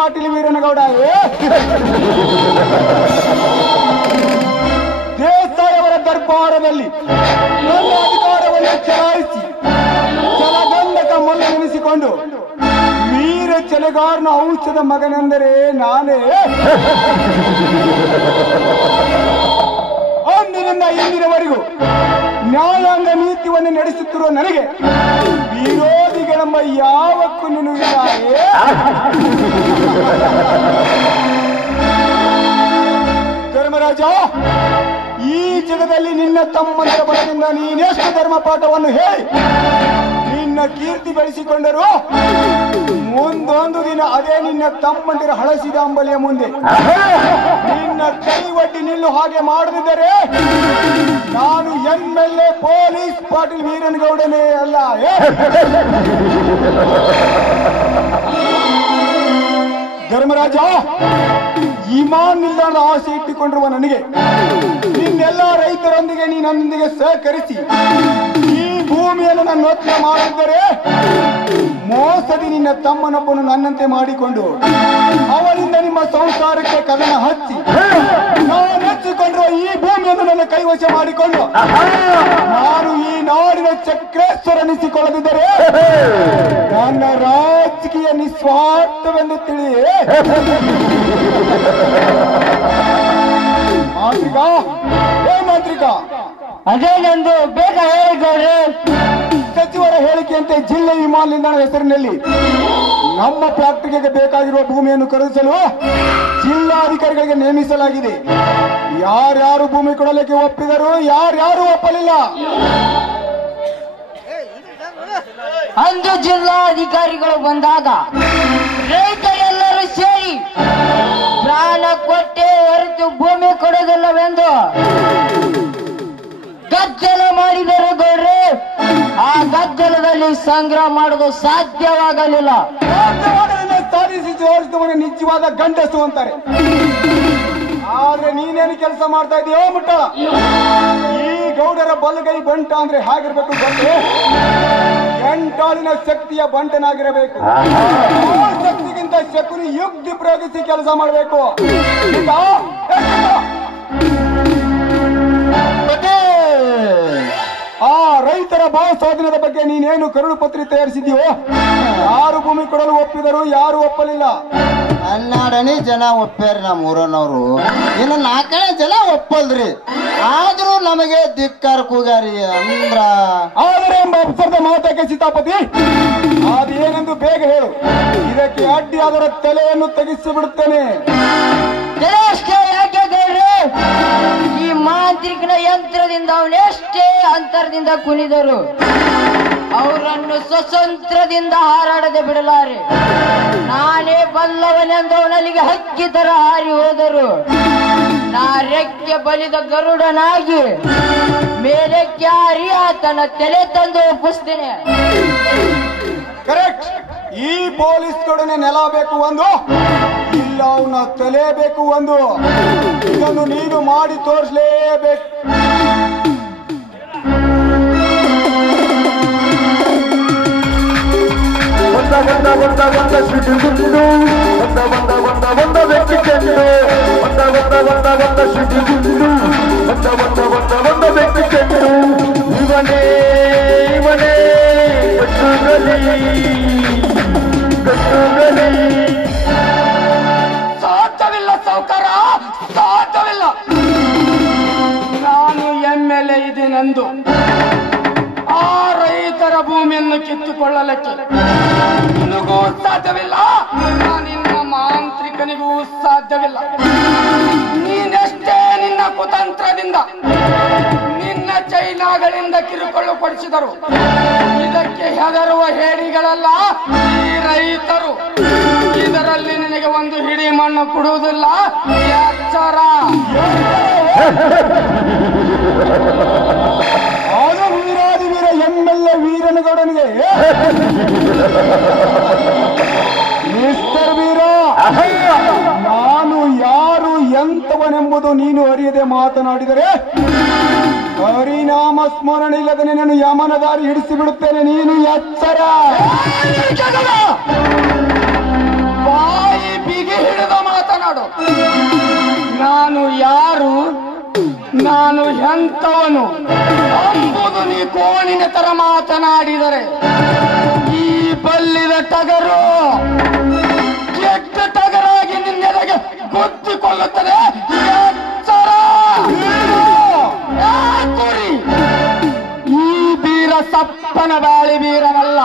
ಪಾಟೀಲ್ ವೀರನಗೌಡ ದೇಸಾಯಿ ಅವರ ದರ್ಬಾರದಲ್ಲಿ ನನ್ನ ಅಧಿಕಾರವನ್ನು ಚಲಾಯಿಸಿ ಚಲಗಂಧಕ ಮಲ್ಲ ನೆನೆಸಿಕೊಂಡು ವೀರ ಚಲಗಾರನ ಔಷಧ ಮಗನೆಂದರೆ ನಾನೇ. ಅಂದಿನಿಂದ ಇಂದಿನವರೆಗೂ ನ್ಯಾಯಾಂಗ ನೀತಿಯನ್ನು ನಡೆಸುತ್ತಿರುವ ನನಗೆ ವಿರೋಧಿಗಳೆಂಬ ಯಾವ ಕುನ್ನು ಇಲ್ಲ. ಧರ್ಮರಾಜ, ಈ ಜಗದಲ್ಲಿ ನಿನ್ನ ತಮ್ಮಂದಿರ ಬಲದಿಂದ ನೀನೆಷ್ಟು ಧರ್ಮ ಪಾಠವನ್ನು ಹೇಳಿ ನಿನ್ನ ಕೀರ್ತಿ ಬೆಳೆಸಿಕೊಂಡರು, ಮುಂದೊಂದು ದಿನ ಅದೇ ನಿನ್ನ ತಮ್ಮಂದಿರ ಹಳಸಿದ ಅಂಬಲಿಯ ಮುಂದೆ ನಿನ್ನ ಕೈ ಒಡ್ಡಿ ನಿಲ್ಲು ಹಾಗೆ ಮಾಡದಿದ್ದರೆ ನಾನು MLA ಪೊಲೀಸ್ ಪಾಟೀಲ್ ವೀರನಗೌಡನೇ ಅಲ್ಲ. ಧರ್ಮರಾಜ, ಇಮಾನ್ ನಿಲ್ದಾಣದ ಆಸೆ ಇಟ್ಟುಕೊಂಡಿರುವ ನನಗೆ ನಿನ್ನೆಲ್ಲ ರೈತರೊಂದಿಗೆ ನನ್ನೊಂದಿಗೆ ಸಹಕರಿಸಿ ಈ ಭೂಮಿಯನ್ನು ನನ್ನ ಒತ್ತ ಮಾಡಿದ್ದರೆ ಮೋಸದಿ ನಿನ್ನ ತಮ್ಮನೊಬ್ಬನು ನನ್ನಂತೆ ಮಾಡಿಕೊಂಡು ಅವನಿಂದ ನಿಮ್ಮ ಸಂಸಾರಕ್ಕೆ ಕದನ ಹಚ್ಚಿ ನಾನು ಹಚ್ಚಿಕೊಂಡಿರುವ ಈ ಭೂಮಿಯನ್ನು ನನ್ನ ಕೈವಶ ಮಾಡಿಕೊಂಡು ನಾನು ಈ ನಾಡಿನ ಚಕ್ರೇಶ್ವರನಿಸಿಕೊಳ್ಳದಿದ್ದರೆ ನನ್ನ ರಾಜಕೀಯ ನಿಸ್ವಾರ್ಥವೆಂದು ತಿಳಿ. ಮಾಂತ್ರಿಕ ಅದೇ ನಂದು ಬೇಗ ಹೇಳಿದ್ದಾರೆ. ಸಚಿವರ ಹೇಳಿಕೆಯಂತೆ ಜಿಲ್ಲೆ ವಿಮಾನ ನಿಲ್ದಾಣ ಹೆಸರಿನಲ್ಲಿ ನಮ್ಮ ಫ್ಯಾಕ್ಟರಿಗೆ ಬೇಕಾಗಿರುವ ಭೂಮಿಯನ್ನು ಖರೀದಿಸಲು ಜಿಲ್ಲಾಧಿಕಾರಿಗಳಿಗೆ ನೇಮಿಸಲಾಗಿದೆ. ಯಾರ್ಯಾರು ಭೂಮಿ ಕೊಡಲಿಕ್ಕೆ ಒಪ್ಪಿದರು, ಯಾರ್ಯಾರು ಒಪ್ಪಲಿಲ್ಲ. ಅಂದು ಜಿಲ್ಲಾಧಿಕಾರಿಗಳು ಬಂದಾಗ ರೈತರೆಲ್ಲರೂ ಸೇರಿ ಪ್ರಾಣ ಕೊಟ್ಟೆ ಹೊರತು ಭೂಮಿ ಕೊಡೋದಿಲ್ಲವೆಂದು ಗದ್ದಲ ಮಾಡಿದರು ಗೌಡ್ರೆ. ಆ ಗದ್ದಲದಲ್ಲಿ ಸಂಗ್ರಹ ಮಾಡೋದು ಸಾಧ್ಯವಾಗಲಿಲ್ಲ. ಸಾಧಿಸಿ ತೋರಿಸಿದವನ ನಿಜವಾದ ಗಂಡಸು ಅಂತಾರೆ. ಆದ್ರೆ ನೀನೇನು ಕೆಲಸ ಮಾಡ್ತಾ ಇದೀಯೋ ಮುಟ್ಟ? ಈ ಗೌಡರ ಬಲಗೈ ಬಂಟ ಅಂದ್ರೆ ಹೇಗಿರ್ಬೇಕು ಗೊತ್ತೇ? ಎಂಟಾಳಿನ ಶಕ್ತಿಯ ಬಂಟನಾಗಿರಬೇಕು. ಶಕ್ತಿಗಿಂತ ಶಕುನಿ ಯುಕ್ತಿ ಪ್ರಯೋಗಿಸಿ ಕೆಲಸ ಮಾಡಬೇಕು. ಆ ರೈತರ ಭೂ ಸ್ವಾಧೀನದ ಬಗ್ಗೆ ನೀನೇನು ಕರಡು ಪತ್ರಿ ತಯಾರಿಸಿದೀಯೋ? ಯಾರು ಭೂಮಿ ಕೊಡಲು ಒಪ್ಪಿದರು, ಯಾರು ಒಪ್ಪಲಿಲ್ಲ? 12 ಜನ ಒಪ್ಪ್ಯಾರ ನಮ್ಮ ಊರನವರು, ಇನ್ನು 4 ಜನ ಒಪ್ಪಲ್ರಿ. ಆದ್ರೂ ನಮಗೆ ಧಿಕ್ಕಾರ ಕೂಗಾರಿ ಅಂದ್ರ. ಆದರೆ ಎಂಬ ಅಪ್ಸರದ ಮಾತಕ್ಕೆ ಸೀತಾಪತಿ ಅದೇನೆಂದು ಬೇಗ ಹೇಳು. ಇದಕ್ಕೆ ಅಡ್ಡಿ ಅದರ ತಲೆಯನ್ನು ತೆಗೆಸಿ ಬಿಡುತ್ತೇನೆ. ಯಾಕೆ ಗೌಡ್ರೆ? ಈ ಮಾಂತ್ರಿಕನ ಯಂತ್ರದಿಂದ ಅವನೆಷ್ಟೇ ಅಂತರದಿಂದ ಕುಣಿದರು ಅವರನ್ನು ಸ್ವತಂತ್ರದಿಂದ ಹಾರಾಡದೆ ಬಿಡಲಾರೆ. ನಾನೇ ಬಲ್ಲವನೆಂದು ಅವನಲ್ಲಿಗೆ ಹಕ್ಕಿ ತರ ಹಾರಿ ಹೋದರು. ನಾ ರೆಕ್ಕೆ ಬಲಿದ ಗರುಡನಾಗಿ ಮೇಲಕ್ಕೆ ಹಾರಿ ಆತನ ತಲೆ ತಂದು ಒಪ್ಪಿಸ್ತೇನೆ. ಕರೆಕ್ಟ್. ಈ ಪೊಲೀಸ್ ಕೊಡನೆ ನೆಲ ಬೇಕು ಒಂದು, ಇಲ್ಲ ಅವನ ತಲೆ ಬೇಕು ಒಂದು. ಇದನ್ನು ನೀನು ಮಾಡಿ ತೋರಿಸಲೇಬೇಕು. ಸಾಧ್ಯವಿಲ್ಲ ಸೌಕರ, ಸಾಧ್ಯವಿಲ್ಲ. ನಾನು MLA ಇದೀನೆಂದು ಆ ರೈತರ ಭೂಮಿಯನ್ನು ಕಿತ್ತುಕೊಳ್ಳಲಿಕ್ಕೆ ನಿನಗೂ ಸಾಧ್ಯವಿಲ್ಲ, ನಿನ್ನ ಮಾಂತ್ರಿಕನಿಗೂ ಸಾಧ್ಯವಿಲ್ಲ. ನೀನೆಷ್ಟೇ ನಿನ್ನ ಕುತಂತ್ರದಿಂದ ನಿನ್ನ ಚೈನಾಗಳಿಂದ ಕಿರುಕೊಳ್ಳು ಪಡಿಸಿದರು, ಇದಕ್ಕೆ ಹೆದರುವ ಹೇಡಿಗಳಲ್ಲ ಈ ರೈತರು. ಇದರಲ್ಲಿ ನಿನಗೆ ಒಂದು ಹಿಡಿ ಮಣ್ಣು ಕೊಡುವುದಿಲ್ಲ, ಎಚ್ಚರ. ಅದು ವೀರಾದಿ ವೀರ MLA ವೀರನಗೌಡನಿಗೆ ಮಿಸ್ಟರ್ ವೀರ, ನಾನು ಯಾರು ಎಂತವನೆಂಬುದು ನೀನು ಅರಿಯದೆ ಮಾತನಾಡಿದರೆ ಪರಿಣಾಮ ಸ್ಮರಣೆ ಇಲ್ಲದೆ ನಿನ್ನನ್ನು ಯಮನ ದಾರಿ ಹಿಡಿಸಿ ಬಿಡುತ್ತೇನೆ. ನೀನು ಎಚ್ಚರ. ಬಾಯಿ ನಾನು ಎಂತವನು ಎಂಬುದು ನೀ ಕೋಣಿನ ತರ ಮಾತನಾಡಿದರೆ ಈ ಬಲ್ಲಿದ ಟಗರು ಕೆಟ್ಟ ಟಗರಾಗಿ ನಿನ್ನೆಡೆಗೆ ಗುದ್ದಿಕೊಳ್ಳುತ್ತದೆ. ಎಚ್ಚರ! ಕುರಿ ಈ ಬೀರ ಸಪ್ಪನ ಬಾಳಿ ಬೀರನಲ್ಲ.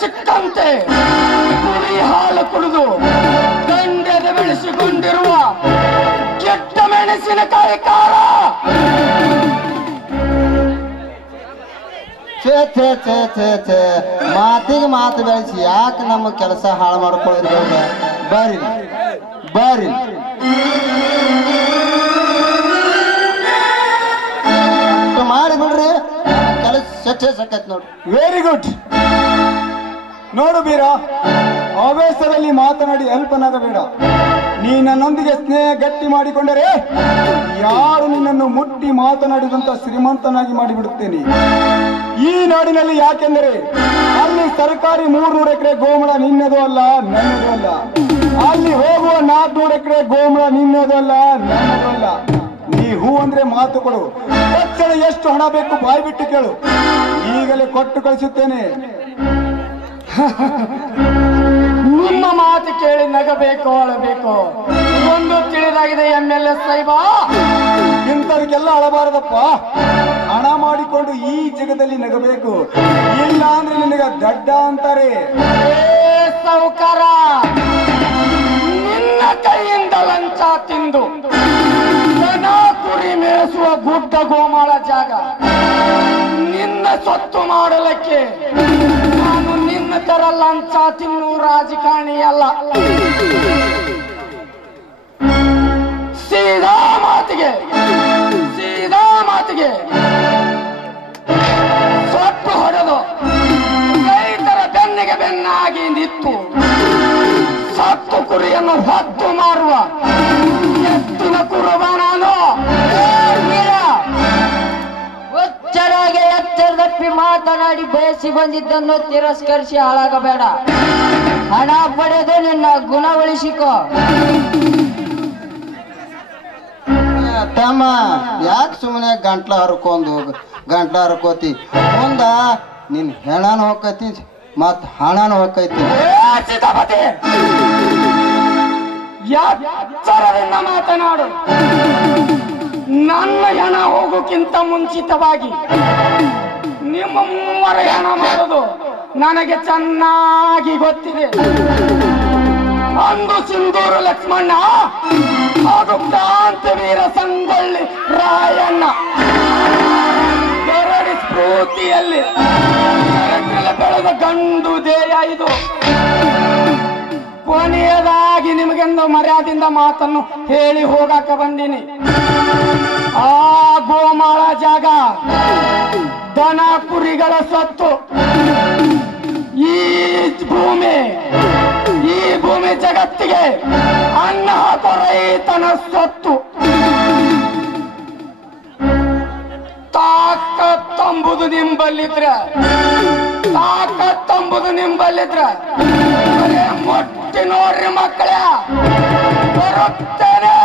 ಚಿಕ್ಕಂತೆ ಕುರಿ ಹಾಲು ಕುಡಿದು ದಂಡೆದ ಬೆಳೆಸಿಕೊಂಡಿರುವ ಕೆಟ್ಟ ಮೆಣಸಿನಕಾಯಿ ಕಾರ. ಮಾತಿಗೆ ಮಾತು ಬೆಳೆಸಿ ಯಾಕೆ ನಮ್ಮ ಕೆಲಸ ಹಾಳು ಮಾಡ್ಕೊಳ್ಳೋದು? ಬರ್ರಿ ಬರ್ರಿ. ಮಾಡಿ ಬಿಡ್ರಿ, ಕೆಲಸ ಸಕತ್ ನೋಡ್ರಿ. Very good. ನೋಡು ಬೀರ, ಆವೇಶದಲ್ಲಿ ಮಾತನಾಡಿ ಅಲ್ಪನಾಗಬೇಡ. ನೀ ನನ್ನೊಂದಿಗೆ ಸ್ನೇಹ ಗಟ್ಟಿ ಮಾಡಿಕೊಂಡರೆ ಯಾರು ನಿನ್ನನ್ನು ಮುಟ್ಟಿ ಮಾತನಾಡಿದಂತ ಶ್ರೀಮಂತನಾಗಿ ಮಾಡಿಬಿಡುತ್ತೇನೆ ಈ ನಾಡಿನಲ್ಲಿ. ಯಾಕೆಂದರೆ ಅಲ್ಲಿ ಸರ್ಕಾರಿ 300 ಎಕರೆ ಗೋಮಳ ನಿನ್ನದು ಅಲ್ಲ, ನನ್ನದು ಅಲ್ಲ. ಅಲ್ಲಿ ಹೋಗುವ 400 ಎಕರೆ ಗೋಮಳ ನಿನ್ನದು ಅಲ್ಲ, ನನ್ನದು ಅಲ್ಲ. ನೀ ಹೂ ಅಂದ್ರೆ ಮಾತು ಕೊಡು. ತಕ್ಷಣ ಎಷ್ಟು ಹಣ ಬೇಕು ಬಾಯಿ ಬಿಟ್ಟು ಕೇಳು, ಈಗಲೇ ಕೊಟ್ಟು ಕಳಿಸುತ್ತೇನೆ. ನಿಮ್ಮ ಮಾತು ಕೇಳಿ ನಗಬೇಕು, ಅಳಬೇಕು. ಒಂದು ತಿಳಿದಾಗಿದೆ MLA ಸಾಹಿಬ, ಇಂಥದಕ್ಕೆಲ್ಲ ಅಳಬಾರದಪ್ಪ. ಹಣ ಮಾಡಿಕೊಂಡು ಈ ಜಗದಲ್ಲಿ ನಗಬೇಕು, ಇಲ್ಲ ಅಂದ್ರೆ ನಿನಗೆ ದಡ್ಡ ಅಂತಾರೆ. ಸಾಹುಕಾರ, ನಿನ್ನ ಕೈಯಿಂದ ಲಂಚ ತಿಂದು ದನ ಕುರಿ ಮೇಯಿಸುವ ಗುಡ್ಡ ಗೋಮಾಳ ಜಾಗ ನಿನ್ನ ಸೊತ್ತು ಮಾಡಲಿಕ್ಕೆ ನಾನು ನಿನ್ನ ತರ ಲಂಚ ತಿನ್ನು ರಾಜಕಾರಣಿ ಅಲ್ಲ. ಸೀದಾ ಮಾತಿಗೆ ಸೊಟ್ಟು ಹೊಡೆದು ರೈತರ ಬೆನ್ನಿಗೆ ಬೆನ್ನಾಗಿ ನಿಂತು ಸತ್ತು ಕುರಿಯನ್ನು ಹೊತ್ತು ಮಾರುವ ಎತ್ತಿನ ಕುರುಬ ನಾನು. ಒಚ್ಚರಾಗೆ ಎಚ್ಚರದಪ್ಪಿ ಮಾತನಾಡಿ ಬಯಸಿ ಬಂದಿದ್ದನ್ನು ತಿರಸ್ಕರಿಸಿ ಹಾಳಾಗಬೇಡ. ಹಣ ಪಡೆದು ನಿನ್ನ ಗುಣ ಉಳಿಸಿಕೋ. ತಮ್ಮ ಯಾಕೆ ಸುಮ್ಮನೆ ಗಂಟ್ಲ ಹರ್ಕೋತಿ? ಮುಂದ ನಿನ್ ಹೆಣನು ಹೋಗೈತಿ, ಮತ್ ಹಣನು ಹೋಗೈತಿ. ಎಚ್ಚರದಿಂದ ಮಾತನಾಡು. ನನ್ನ ಹೆಣ ಹೋಗೋಕ್ಕಿಂತ ಮುಂಚಿತವಾಗಿ ನಿಮ್ಮ ಮೂವರ ಹೆಣ ಮಾಡೋದು ನನಗೆ ಚೆನ್ನಾಗಿ ಗೊತ್ತಿದೆ. ಅಂದು ಸಿಂಧೂರು ಲಕ್ಷ್ಮಣ್ಣ ಹಾಗೂ ಕ್ರಾಂತಿವೀರ ಸಂಗೊಳ್ಳಿ ರಾಯಣ್ಣ ಎರಡಿ ಸ್ಫೂರ್ತಿಯಲ್ಲಿ ಬೆಳೆದ ಗಂಡು ದೇಯ ಇದು. ಕೊನೆಯದಾಗಿ ನಿಮಗೆಂದು ಮರ್ಯಾದಿಂದ ಮಾತನ್ನು ಹೇಳಿ ಹೋಗಾಕ ಬಂದೀನಿ. ಆ ಗೋಮಾಳ ಜಾಗ ದನ ಕುರಿಗಳ ಸೊತ್ತು. ಈ ಭೂಮಿ ಜಗತ್ತಿಗೆ ಅನ್ನ ಹಾಕೋ ರೈತನ ಸೊತ್ತು. ತಾಕತ್ತಂಬುದು ನಿಂಬಲ್ಲಿದ್ರ ಮುಟ್ಟಿ ನೋಡ್ರಿ ಮಕ್ಕಳ, ಬರುತ್ತೇನೆ.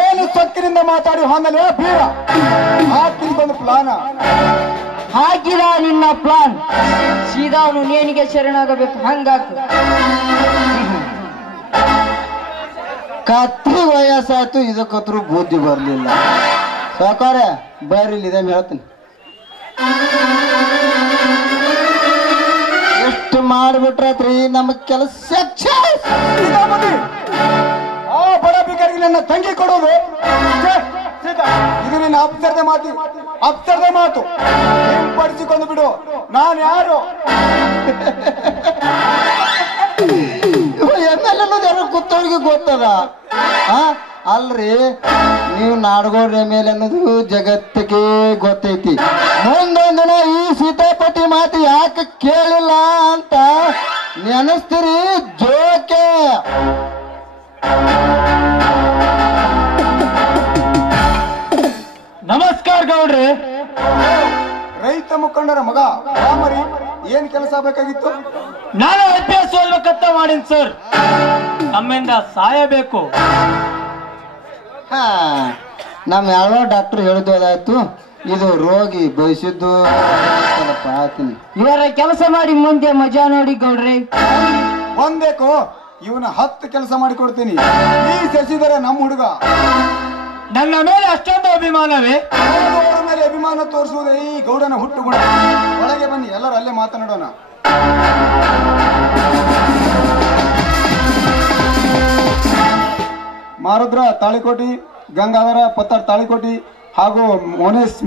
ಏನು ಸೊಕ್ಕಿನಿಂದ ಮಾತಾಡಿ ಆಮೇಲೆ ಬೀರ ಹಾಕಿದೊಂದು ಪ್ಲಾನ ಹಾಕಿದ ನಿನ್ನ ಪ್ಲಾನ್ ಸೀದಾ ಅವನು ನೇಣಿಗೆ ಶರಣಾಗಬೇಕು. ಹಂಗಾಕು ಕತ್ರಿ ವಯಸ್ಸಾಯ್ತು, ಇದಕ್ಕತ್ರು ಬುದ್ಧಿ ಬರ್ಲಿಲ್ಲ. ಸಾಕಾರ ಬರ್ರಿ, ಇದೇ ಹೇಳ್ತೀನಿ. ಎಷ್ಟು ಮಾಡ್ಬಿಟ್ರತ್ರಿ ನಮ್ಮ ಕೆಲಸ. ಆ ಬಡ ಬಿಕರಿಗೆ ನನ್ನ ತಂಗಿ ಕೊಡೋದು ಇದು ನಿನ್ನ ಅಪ್ಸರದ ಮಾತು ಹಿಂಪಡಿಸಿಕೊಂಡು ಬಿಡು. ನಾನು ಯಾರು? ಅನ್ನೋದು ಗೊತ್ತವ್ರಿಗೆ ಗೊತ್ತದ. ಅಲ್ರಿ, ನೀವು ನಾಡಗೋಡ್ರ ಮೇಲೆ ಅನ್ನೋದು ಜಗತ್ತಿಗೆ ಗೊತ್ತೈತಿ. ಮುಂದೊಂದು ದಿನ ಈ ಸೀತಾಪತಿ ಮಾತು ಯಾಕೆ ಕೇಳಿಲ್ಲ ಅಂತ ನೆನಸ್ತೀರಿ. ಜೋಕೆ IPS ಆಗ್ಬೇಕಾಗಿತ್ತು? ನಾನು IPS ಓದ್ಬೇಕಂತ ಮಾಡೀನಿ ಸರ್. ನಮ್ಮಿಂದ ಸಾಯಬೇಕು. ಹಾ ನಮ್ಮ ಯಾವ ಡಾಕ್ಟರ್ ಹೇಳಿದ್ದು ಅದಾಯ್ತು. ಇದು ರೋಗಿ ಬಯಸಿದ್ದು ಆತೀನಿ. ಇವರ ಕೆಲಸ ಮಾಡಿ ಮುಂದೆ ಮಜಾ ನೋಡಿ ಗೌಡ್ರಿ. ಒಂದೇಕೋ ಇವನ 10 ಕೆಲಸ ಮಾಡಿಕೊಡ್ತೀನಿ. ಈ ಶಶಿಧರ ನಮ್ಮ ಹುಡುಗ. ನನ್ನ ಮೇಲೆ ಅಷ್ಟೊಂದು ಅಭಿಮಾನವೇ? ಅವರ ಮೇಲೆ ಅಭಿಮಾನ ತೋರಿಸುವುದೇ ಈ ಗೌಡನ ಹುಟ್ಟುಗುಣ. ಒಳಗೆ ಬನ್ನಿ, ಎಲ್ಲರೂ ಅಲ್ಲೇ ಮಾತನಾಡೋಣ. ಮಾರುದ್ರ ತಾಳಿಕೋಟಿ, ಗಂಗಾಧರ ಪತ್ತಾರ್ ತಾಳಿಕೋಟಿ ಹಾಗೂ ಮೋನೇಶ್